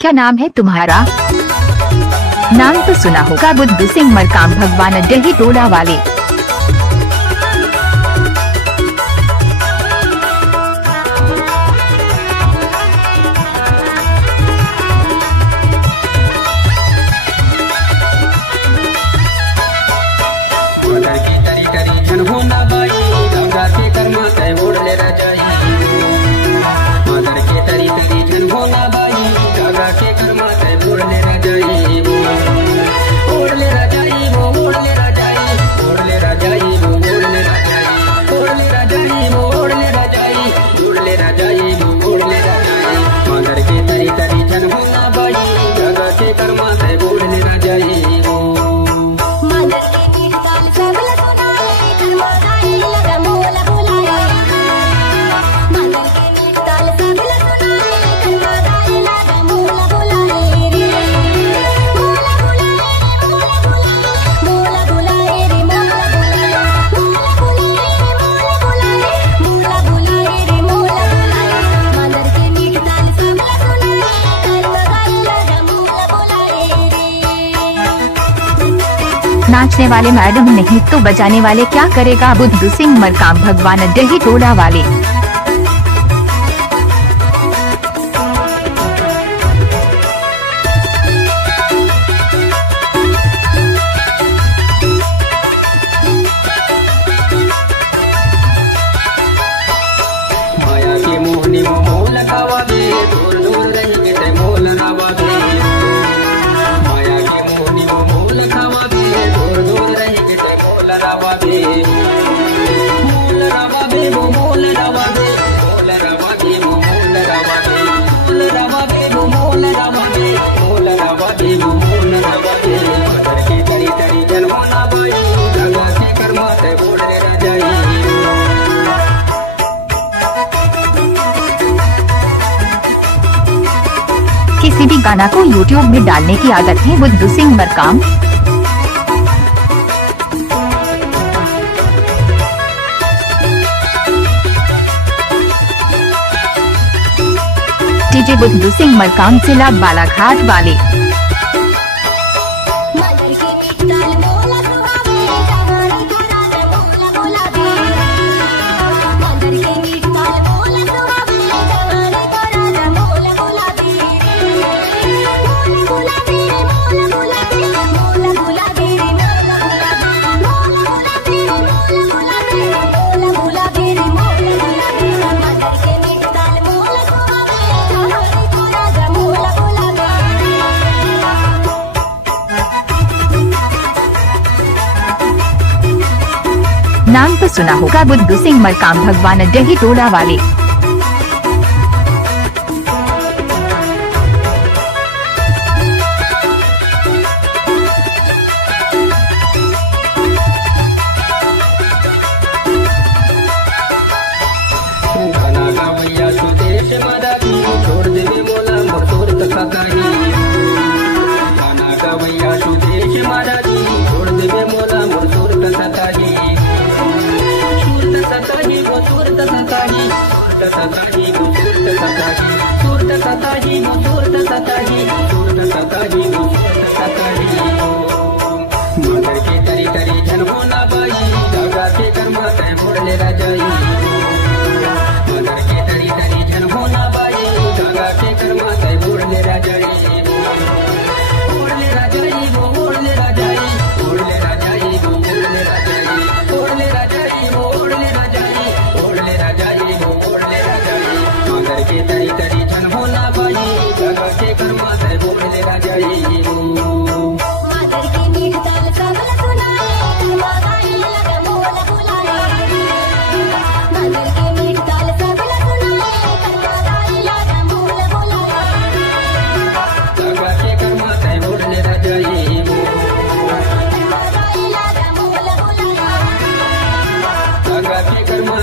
क्या नाम है तुम्हारा? नाम तो सुना होगा, बुद्धू सिंह मरकाम भगवान डही टोला वाले। नाचने वाले मैडम नहीं तो बजाने वाले क्या करेगा? बुद्धू सिंह मरकाम भगवान डही टोला वाले। माया के मोहनी मोल लगावा दे, दूर दूर रही के मोल लगावा दे। माया के मोहनी मोल लगावा दे, दूर दूर रही के मोल लगावा दे। मोल लगावा दे वो मोल लगावा दे, मोल लगावा दे वो मोल लगावा दे। मोल लगावा दे वो मोल लगावा दे, मोल लगावा दे वो मोल लगावा दे। मदर की तरी तरी जनवाना बाई, गंगा से कर्मा ते बोले रह जाई। किसी भी गाना को YouTube में डालने की आदत है बुद्धू सिंह मरकाम। डीजे बुद्धू सिंह मरकाम जिला बालाघाट वाले। नाम तो सुना होगा, बुद्धू सिंह मरकाम भगवान डही टोला वाले। छोड़ देवे बोला मसूर तथा ताही। गाना गवैया सुदेश महाराजी, छोड़ देवे मोला मसूर तथा ताही। सूरत सताही, सताही सूरत सताही, सूरत सताही, सूरत सताही, सूरत सताही, सूरत सताही। मदर के तरी तरी जन होना बाई, गंगा से कर्मा तय मोड़ले राजाई। मदर के तरी तरी जन होना बाई, गंगा से कर्मा तय मोड़ले राजाई। मोड़ले राजाई वो मोड़ले राजाई, मोड़ले राजाई वो मोड़ले राजाई, मोड़ले राजाई वो मोड़ले राजाई, मोड़ले राजाई वो मोड़ले राजाई। मदर के तरी तरी जन होना बाई, गंगा से कर्मा तय मोड़ले राजाई। मदर की मीठ ताल सबल सुनाए, लगाई लगा मोल बुलाए। मदर की मीठ ताल सबल सुनाए, लगाई लगा मोल बुलाए। गंगा से कर्मा तय मोड़ले राजाई। लगाई लगा मोल बुलाए। गंगा से कर्मा